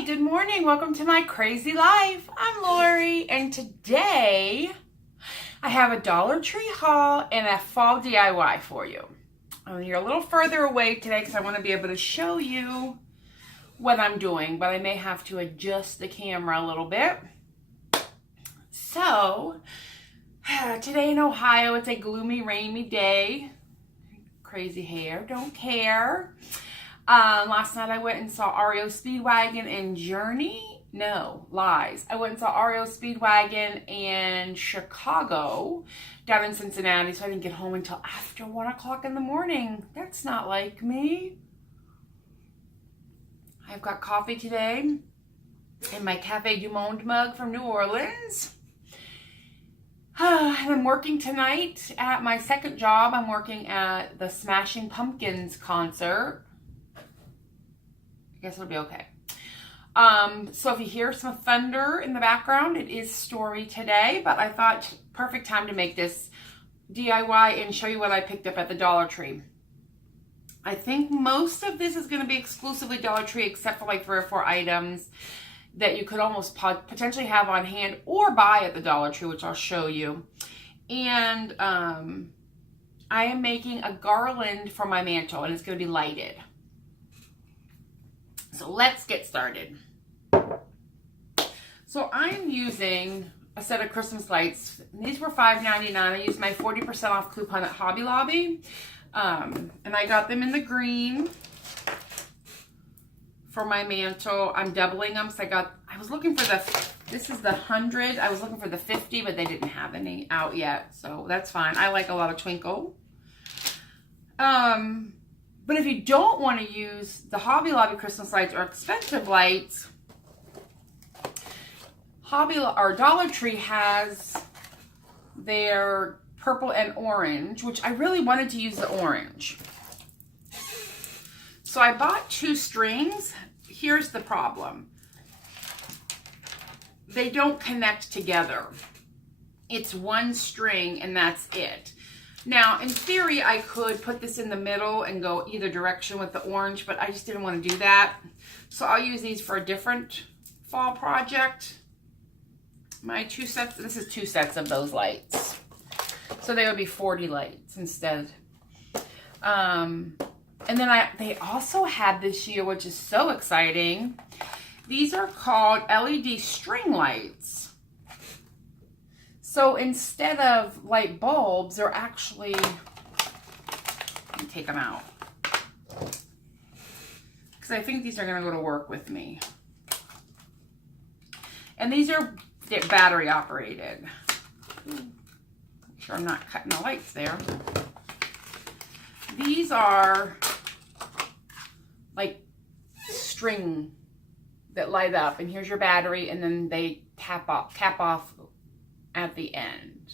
Hi, good morning. Welcome to my crazy life. I'm Lori, and today I have a Dollar Tree haul and a fall DIY for you. You're a little further away today because I want to be able to show you what I'm doing, but I may have to adjust the camera a little bit. So, today in Ohio, it's a gloomy, rainy day. Crazy hair, don't care. Last night I went and saw REO Speedwagon and Journey. No, lies. I went and saw REO Speedwagon in Chicago, down in Cincinnati, so I didn't get home until after 1 o'clock in the morning. That's not like me. I've got coffee today in my Cafe du Monde mug from New Orleans. And I'm working tonight at my second job. I'm working at the Smashing Pumpkins concert. I guess it'll be okay. So if you hear some thunder in the background, it is stormy today, but I thought perfect time to make this DIY and show you what I picked up at the Dollar Tree. I think most of this is going to be exclusively Dollar Tree, except for like 3 or 4 items that you could almost potentially have on hand or buy at the Dollar Tree, which I'll show you. And I am making a garland for my mantle, and it's going to be lighted. So let's get started. So I'm using a set of Christmas lights. These were $5.99. I used my 40% off coupon at Hobby Lobby. And I got them in the green for my mantle. I'm doubling them. So I was looking for this is the 100. I was looking for the 50, but they didn't have any out yet. So that's fine. I like a lot of twinkle. But if you don't want to use the Hobby Lobby Christmas lights or expensive lights, Dollar Tree has their purple and orange, which I really wanted to use the orange. So I bought 2 strings. Here's the problem. They don't connect together. It's 1 string and that's it. Now, in theory, I could put this in the middle and go either direction with the orange, but I just didn't want to do that. So I'll use these for a different fall project. My 2 sets, this is 2 sets of those lights. So they would be 40 lights instead. And then they also had this year, which is so exciting. These are called LED string lights. So instead of light bulbs, they're actually, let me take them out, because I think these are going to go to work with me. And these are battery operated. Make sure I'm not cutting the lights there. These are like string that light up, and here's your battery, and then they cap off at the end.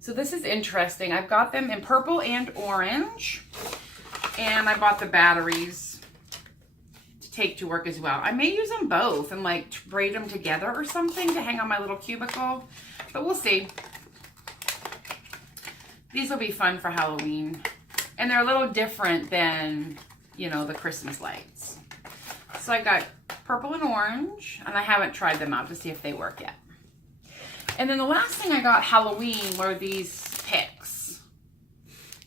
So this is interesting. I've got them in purple and orange, and I bought the batteries to take to work as well. I may use them both and like braid them together or something to hang on my little cubicle, but we'll see. These will be fun for Halloween, and they're a little different than, you know, the Christmas lights. So I got purple and orange, and I haven't tried them out to see if they work yet. And then the last thing I got Halloween were these picks.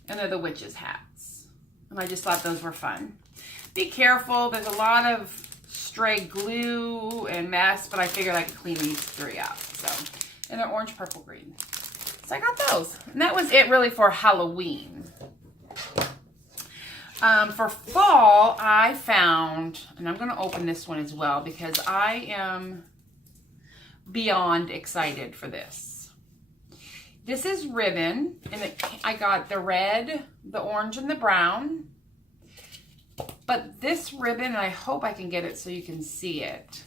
And they're the witches' hats. And I just thought those were fun. Be careful. There's a lot of stray glue and mess, but I figured I could clean these 3 up. So, and they're orange, purple, green. So I got those. And that was it really for Halloween. For fall, I found, and I'm going to open this one as well because I am beyond excited for this. This is ribbon, and I got the red, the orange, and the brown. But this ribbon, and I hope I can get it so you can see it.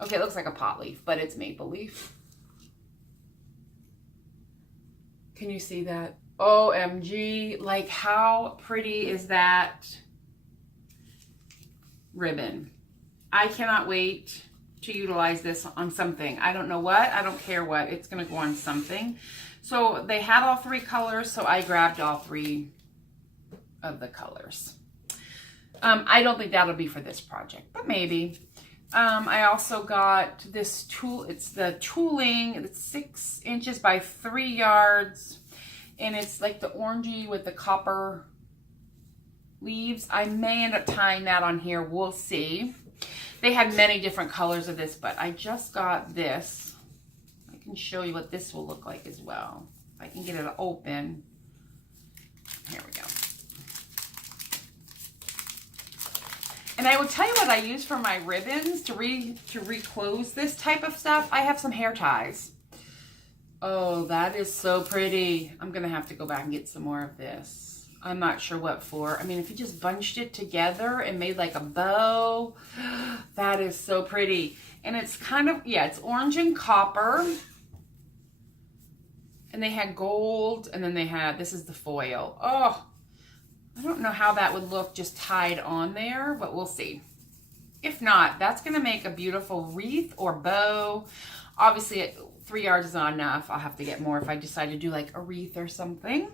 Okay, it looks like a pot leaf, but it's maple leaf. Can you see that? OMG, like how pretty is that ribbon? I cannot wait to utilize this on something. I don't know what, I don't care what, it's gonna go on something. So they had all 3 colors, so I grabbed all 3 of the colors. I don't think that'll be for this project, but maybe. I also got this tool. It's the tooling. It's 6 inches by 3 yards. And it's like the orangey with the copper leaves. I may end up tying that on here. We'll see. They had many different colors of this, but I just got this. I can show you what this will look like as well. If I can get it open. Here we go. And I will tell you what I use for my ribbons to reclose this type of stuff. I have some hair ties. Oh, that is so pretty. I'm going to have to go back and get some more of this. I'm not sure what for. I mean, if you just bunched it together and made like a bow, that is so pretty. And it's kind of, yeah, it's orange and copper. And they had gold, and then they had, this is the foil. Oh, I don't know how that would look just tied on there, but we'll see. If not, that's going to make a beautiful wreath or bow. Obviously, 3 yards is not enough. I'll have to get more if I decide to do like a wreath or something.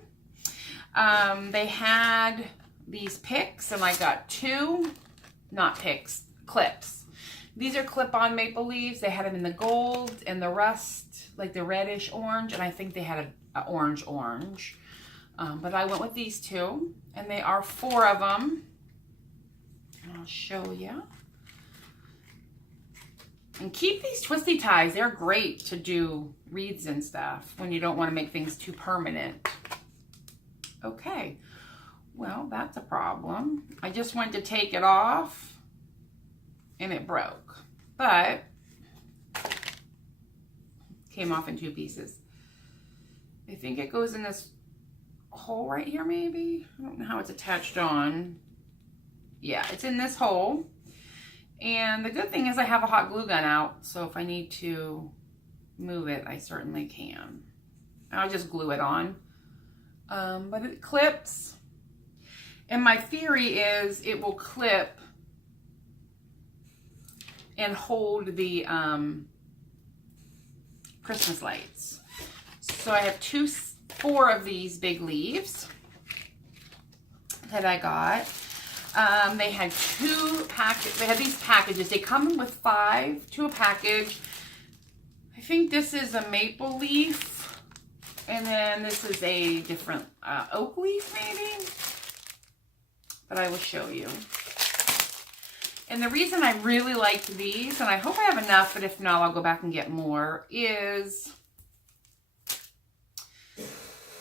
They had these picks, and I got 2, not picks, clips. These are clip-on maple leaves. They had them in the gold and the rust, like the reddish orange, and I think they had a orange. But I went with these 2, and they are 4 of them. And I'll show you. And keep these twisty ties. They're great to do wreaths and stuff when you don't want to make things too permanent. Okay, well, that's a problem. I just went to take it off, and it broke. But came off in 2 pieces. I think it goes in this hole right here, maybe. I don't know how it's attached on. Yeah, it's in this hole. And the good thing is I have a hot glue gun out, so if I need to move it, I certainly can. I'll just glue it on. But it clips. And my theory is it will clip and hold the Christmas lights. So I have 4 of these big leaves that I got. They had 2 packages. They had these packages. They come with 5 to a package. I think this is a maple leaf, and then this is a different oak leaf, maybe. But I will show you. And the reason I really liked these, and I hope I have enough, but if not, I'll go back and get more, is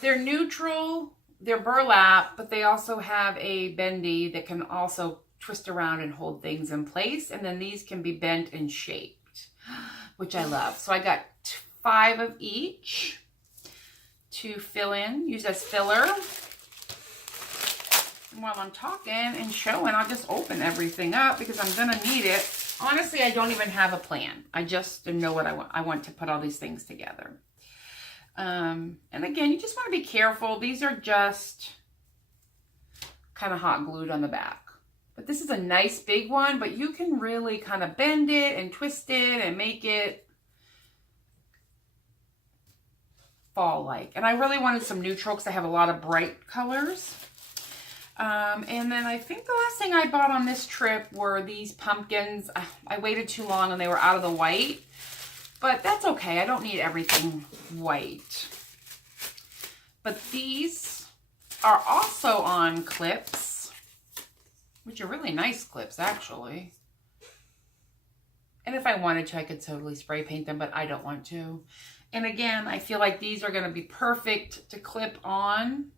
they're neutral. They're burlap, but they also have a bendy that can also twist around and hold things in place. And then these can be bent and shaped, which I love. So I got 5 of each to fill in, use as filler. And while I'm talking and showing, I'll just open everything up because I'm going to need it. Honestly, I don't even have a plan. I just know what I want. I want to put all these things together. And again, you just want to be careful. These are just kind of hot glued on the back. But this is a nice big one, but you can really kind of bend it and twist it and make it fall-like. And I really wanted some neutral because I have a lot of bright colors. And then I think the last thing I bought on this trip were these pumpkins. I waited too long and they were out of the white. But that's okay. I don't need everything white. But these are also on clips, which are really nice clips, actually. And if I wanted to, I could totally spray paint them, but I don't want to. And again, I feel like these are going to be perfect to clip on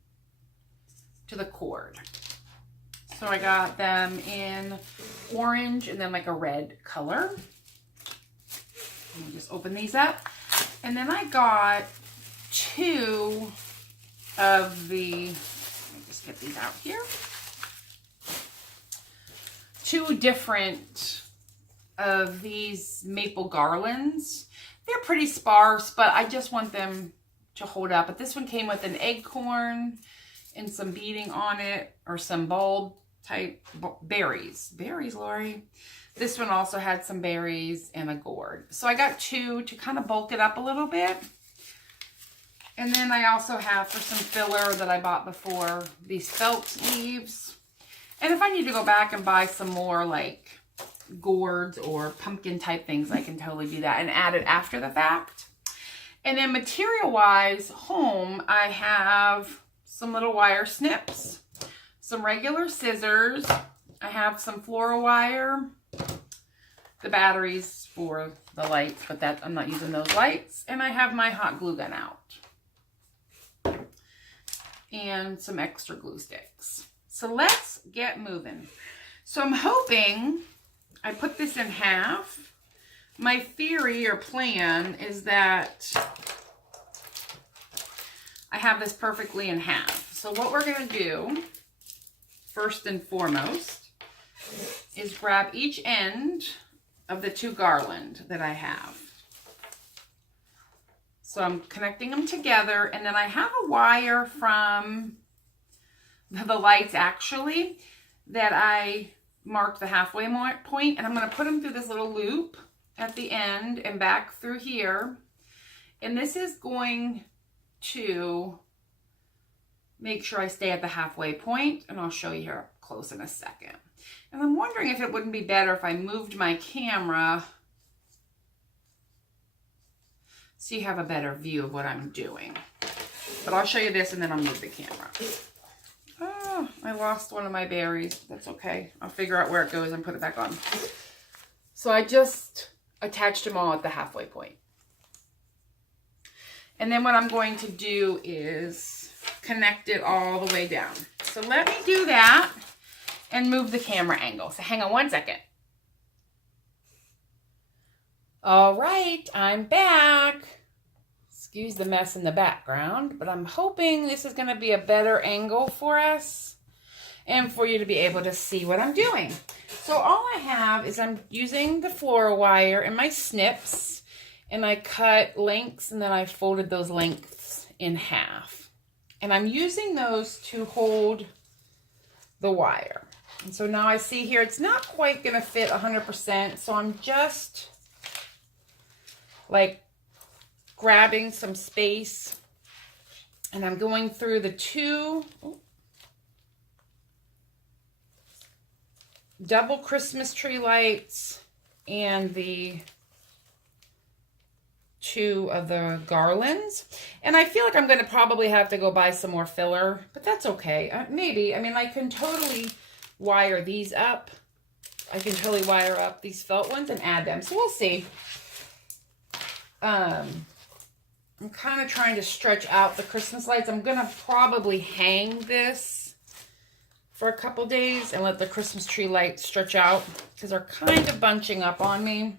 to the cord. So I got them in orange and then like a red color. Let me just open these up. And then I got 2 of the, let me just get these out here. 2 different of these maple garlands. They're pretty sparse, but I just want them to hold up. But this one came with an acorn and some beading on it, or some bulb type berries. Berries, Lori. This one also had some berries and a gourd. So I got 2 to kind of bulk it up a little bit. And then I also have, for some filler that I bought before, these felt leaves. And if I need to go back and buy some more like gourds or pumpkin type things, I can totally do that and add it after the fact. And then material wise, home, I have some little wire snips, some regular scissors. I have some floral wire, the batteries for the lights, but that I'm not using those lights. And I have my hot glue gun out. And some extra glue sticks. So let's get moving. So I'm hoping I put this in half. My theory or plan is that I have this perfectly in half. So what we're going to do, first and foremost, is grab each end of the two garland that I have. So I'm connecting them together, and then I have a wire from the lights actually that I marked the halfway point, and I'm going to put them through this little loop at the end and back through here. And this is going to make sure I stay at the halfway point, and I'll show you here up close in a second. And I'm wondering if it wouldn't be better if I moved my camera so you have a better view of what I'm doing. But I'll show you this and then I'll move the camera. Oh, I lost one of my berries. That's okay. I'll figure out where it goes and put it back on. So I just attached them all at the halfway point. And then what I'm going to do is connect it all the way down. So let me do that and move the camera angle. So hang on one second. All right, I'm back. Excuse the mess in the background, but I'm hoping this is going to be a better angle for us and for you to be able to see what I'm doing. So all I have is I'm using the floral wire and my snips, and I cut lengths and then I folded those lengths in half. And I'm using those to hold the wire. And so now I see here it's not quite going to fit 100%, so I'm just like grabbing some space, and I'm going through the two double Christmas tree lights and the two of the garlands. And I feel like I'm going to probably have to go buy some more filler, but that's okay. Maybe. I mean, I can totally wire these up. I can totally wire up these felt ones and add them. So we'll see. I'm kind of trying to stretch out the Christmas lights. I'm going to probably hang this for a couple days and let the Christmas tree lights stretch out because they're kind of bunching up on me.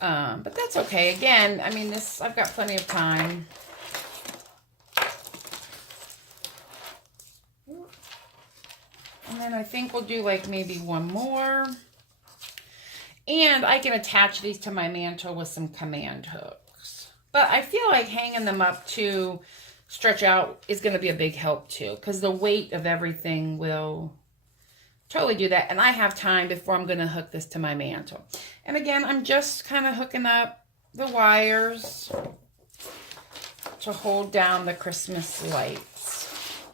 But that's okay. Again, I mean, I've got plenty of time. And then I think we'll do like maybe one more. And I can attach these to my mantle with some command hooks. But I feel like hanging them up to stretch out is going to be a big help too, because the weight of everything will totally do that. And I have time before I'm going to hook this to my mantle. And again, I'm just kind of hooking up the wires to hold down the Christmas lights.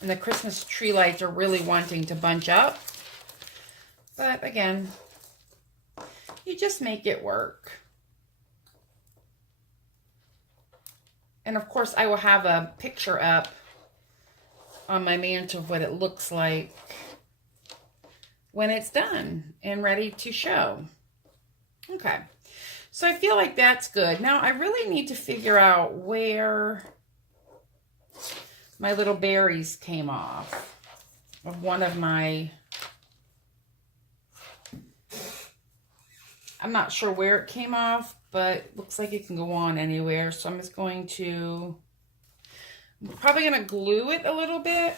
And the Christmas tree lights are really wanting to bunch up. But again, you just make it work. And of course, I will have a picture up on my mantle of what it looks like when it's done and ready to show. Okay, so I feel like that's good. Now I really need to figure out where my little berries came off of one of my, I'm not sure where it came off, but it looks like it can go on anywhere. So I'm just going to, I'm probably going to glue it a little bit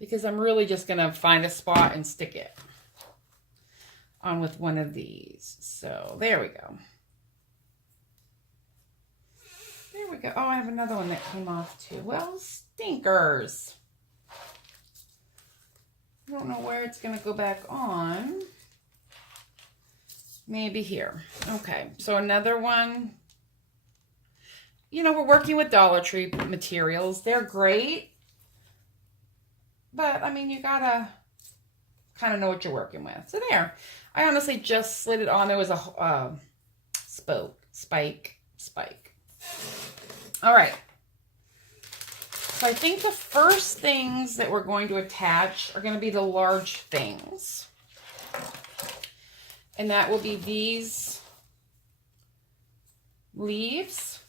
because I'm really just going to find a spot and stick it on with one of these. So there we go. There we go. Oh, I have another one that came off too. Well, stinkers. I don't know where it's going to go back on. Maybe here. Okay, so another one. You know, we're working with Dollar Tree materials. They're great. but I mean, you gotta kind of know what you're working with. So there, I honestly just slid it on. There was a spike. All right. So I think the first things that we're going to attach are going to be the large things. And that will be these leaves.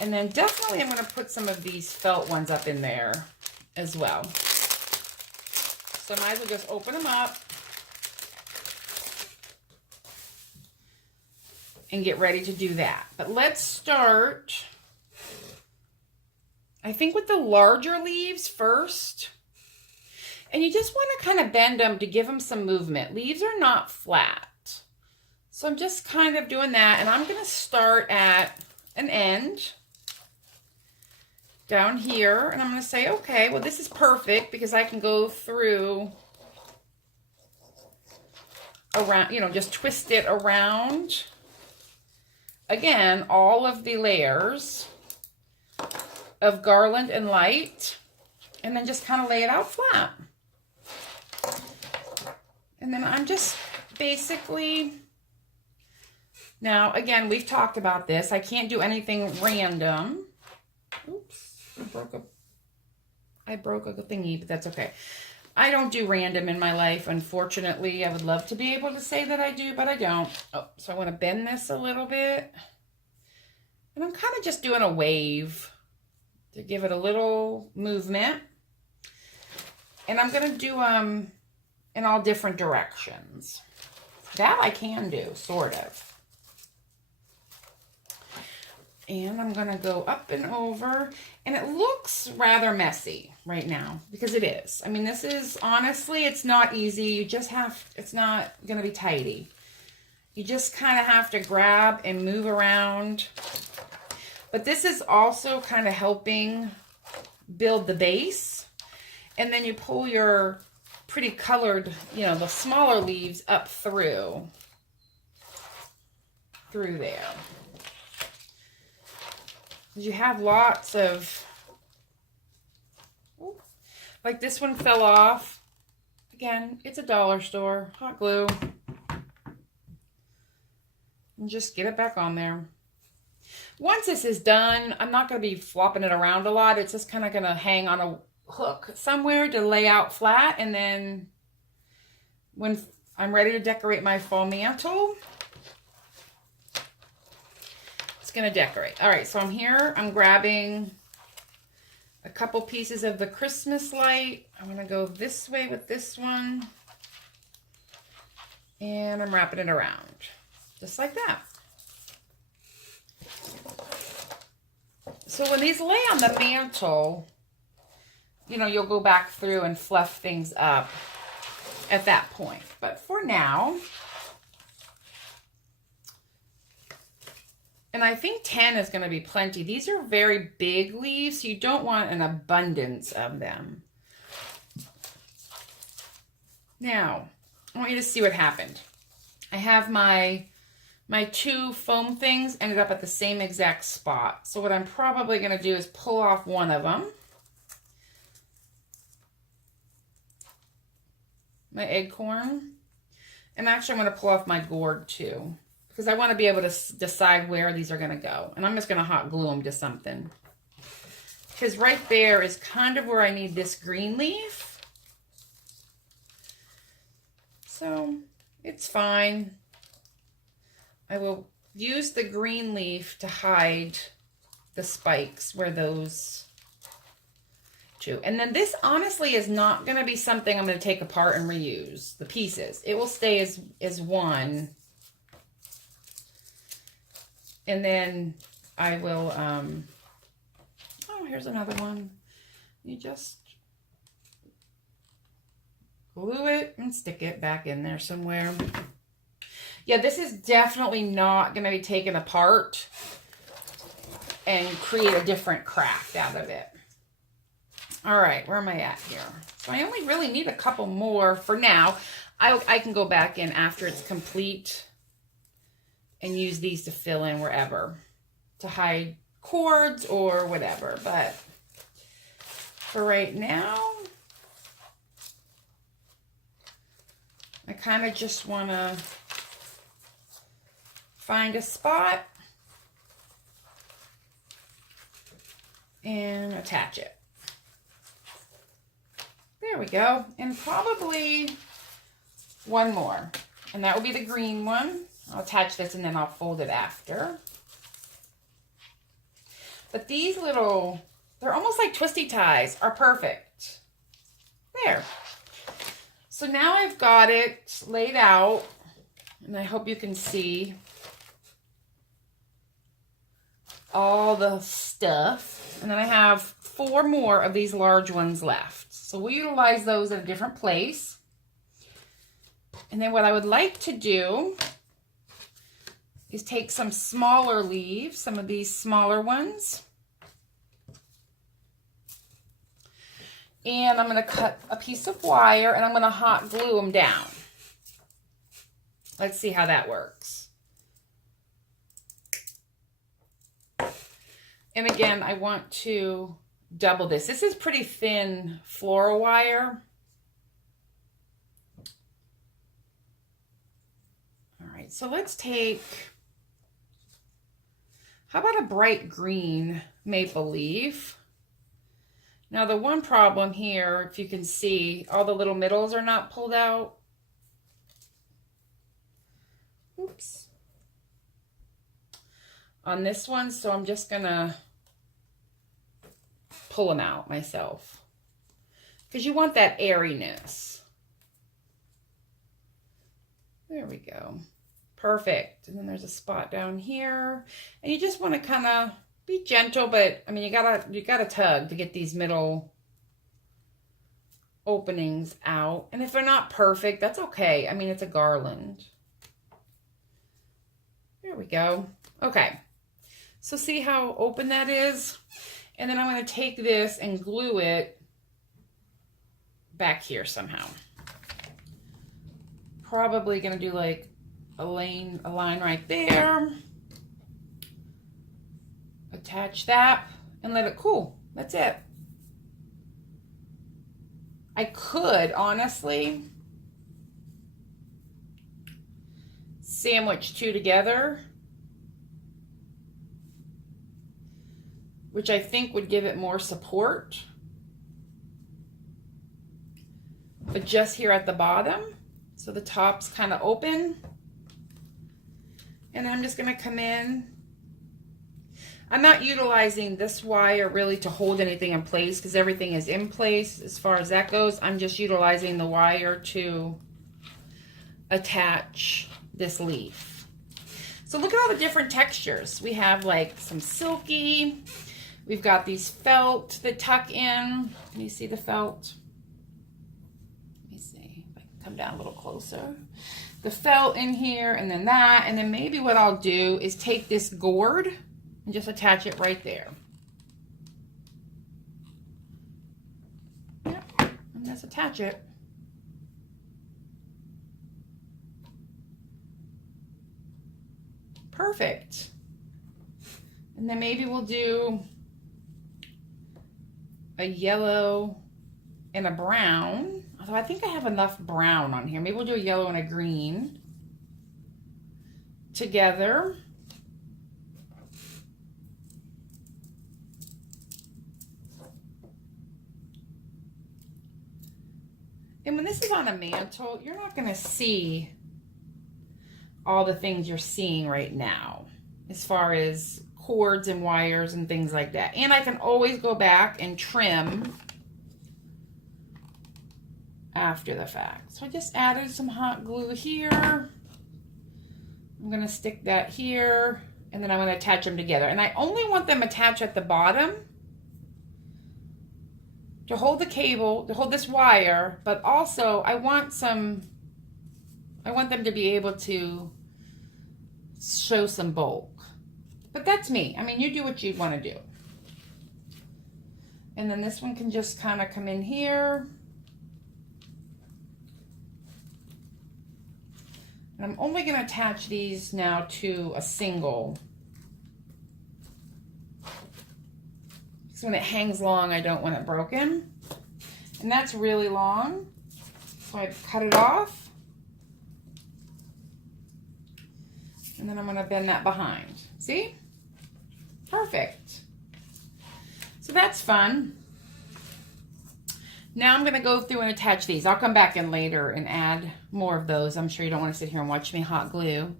And then definitely I'm going to put some of these felt ones up in there as well. So I might as well just open them up and get ready to do that. But let's start, I think, with the larger leaves first. And you just want to kind of bend them to give them some movement. Leaves are not flat. So I'm just kind of doing that. And I'm going to start at an end down here. And I'm going to say, okay, well, this is perfect because I can go through around, you know, just twist it around. Again, all of the layers of garland and light. And then just kind of lay it out flat. And then I'm just basically, now again, we've talked about this. I can't do anything random. Oops, I broke a thingy, but that's okay. I don't do random in my life, unfortunately. I would love to be able to say that I do, but I don't. Oh, so I want to bend this a little bit. And I'm kind of just doing a wave to give it a little movement. And I'm going to do in all different directions. That I can do, sort of. And I'm going to go up and over. And it looks rather messy right now, because it is. I mean, this is, honestly, it's not easy. You just have, it's not going to be tidy. You just kind of have to grab and move around. But this is also kind of helping build the base. And then you pull your pretty colored, you know, the smaller leaves up through there. You have lots of, like this one fell off. Again, it's a dollar store, hot glue. And just get it back on there. Once this is done, I'm not going to be flopping it around a lot. It's just kind of going to hang on a hook somewhere to lay out flat, and then when I'm ready to decorate my fall mantle, it's going to decorate. All right, so I'm here. I'm grabbing a couple pieces of the Christmas light. I'm going to go this way with this one, and I'm wrapping it around just like that. So when these lay on the mantle, you know, you'll go back through and fluff things up at that point. But for now, and I think 10 is going to be plenty. These are very big leaves, so you don't want an abundance of them. Now, I want you to see what happened. I have my two foam things ended up at the same exact spot. So what I'm probably going to do is pull off one of them. My acorn. And actually I'm going to pull off my gourd too, because I want to be able to decide where these are going to go. And I'm just going to hot glue them to something, because right there is kind of where I need this green leaf. So it's fine. I will use the green leaf to hide the spikes where those two. And then this honestly is not going to be something I'm going to take apart and reuse the pieces. It will stay as one. And then I will, oh, here's another one. You just glue it and stick it back in there somewhere. Yeah, this is definitely not going to be taken apart and create a different craft out of it. All right, where am I at here? So I only really need a couple more for now. I can go back in after it's complete and use these to fill in wherever, to hide cords or whatever. But for right now, I kind of just want to find a spot and attach it. There we go. And probably one more. And that will be the green one. I'll attach this and then I'll fold it after. But these little, they're almost like twisty ties, are perfect. There. So now I've got it laid out, and I hope you can see all the stuff. And then I have 4 more of these large ones left. So we'll utilize those in a different place. And then what I would like to do is take some smaller leaves, some of these smaller ones. And I'm going to cut a piece of wire and I'm going to hot glue them down. Let's see how that works. And again, I want to double this. This is pretty thin floral wire. All right, so let's take, how about a bright green maple leaf? Now the one problem here, if you can see, all the little middles are not pulled out. Oops. On this one, so I'm just gonna pull them out myself. Because you want that airiness. There we go. Perfect. And then there's a spot down here. And you just want to kind of be gentle, but I mean you gotta tug to get these middle openings out. And if they're not perfect, that's okay. I mean, it's a garland. There we go. Okay. So see how open that is? And then I'm going to take this and glue it back here somehow. Probably going to do like a line right there. Attach that and let it cool. That's it. I could honestly sandwich 2 together, which I think would give it more support. But just here at the bottom, so the top's kind of open. And I'm just going to come in. I'm not utilizing this wire really to hold anything in place because everything is in place as far as that goes. I'm just utilizing the wire to attach this leaf. So look at all the different textures. We have like some silky. We've got these felt that tuck in. Can you see the felt? Let me see if I can come down a little closer. The felt in here and then that. And then maybe what I'll do is take this gourd and just attach it right there. Yep, and just attach it. Perfect. And then maybe we'll do a yellow and a brown. Although I think I have enough brown on here. Maybe we'll do a yellow and a green together. And when this is on a mantle, you're not going to see all the things you're seeing right now as far as cords and wires and things like that. And I can always go back and trim after the fact. So I just added some hot glue here. I'm going to stick that here and then I'm going to attach them together. And I only want them attached at the bottom to hold the cable, to hold this wire, but also I want them to be able to show some bulk. But that's me. I mean, you do what you want to do. And then this one can just kind of come in here. And I'm only going to attach these now to a single. So when it hangs long, I don't want it broken. And that's really long. So I cut it off. And then I'm going to bend that behind. See? Perfect. So that's fun. Now I'm going to go through and attach these. I'll come back in later and add more of those. I'm sure you don't want to sit here and watch me hot glue.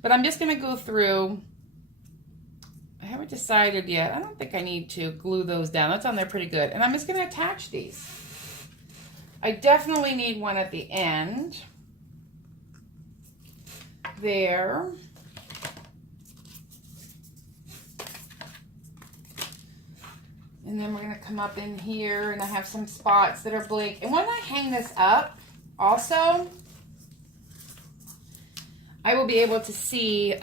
But I'm just going to go through. I haven't decided yet. I don't think I need to glue those down. That's on there pretty good. And I'm just going to attach these. I definitely need one at the end. There. And then we're going to come up in here, and I have some spots that are blank. And when I hang this up, also, I will be able to see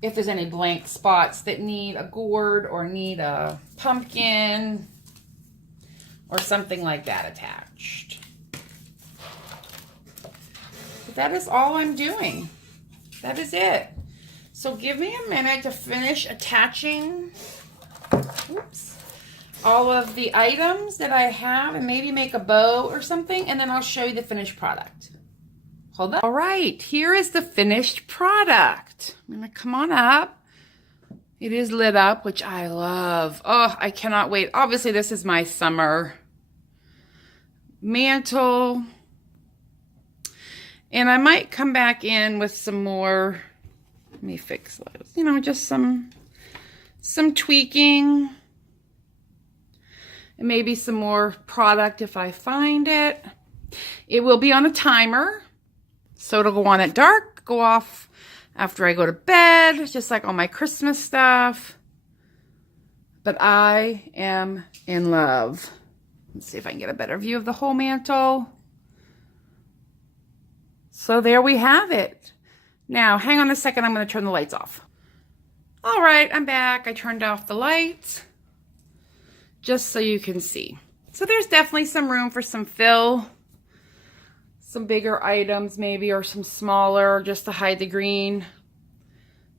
if there's any blank spots that need a gourd or need a pumpkin or something like that attached. But that is all I'm doing. That is it. So give me a minute to finish attaching all of the items that I have and maybe make a bow or something, and then I'll show you the finished product. Hold on. All right, here is the finished product. I'm gonna come on up. It is lit up, which I love. Oh, I cannot wait. Obviously, this is my summer mantle. And I might come back in with some more, let me fix those, you know, just some tweaking. And maybe some more product if I find it. It will be on a timer. So it'll go on at dark, go off after I go to bed, just like all my Christmas stuff. But I am in love. Let's see if I can get a better view of the whole mantle. So there we have it. Now, hang on a second, I'm going to turn the lights off. All right, I'm back. I turned off the lights just so you can see. So there's definitely some room for some fill. Some bigger items maybe, or some smaller just to hide the green.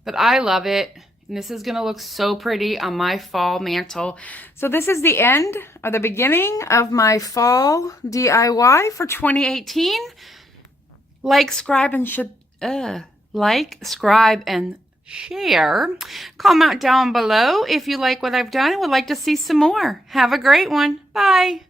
But I love it. And this is going to look so pretty on my fall mantle. So this is the end or the beginning of my fall DIY for 2018. Like, subscribe, and share. Comment down below if you like what I've done and would like to see some more. Have a great one. Bye.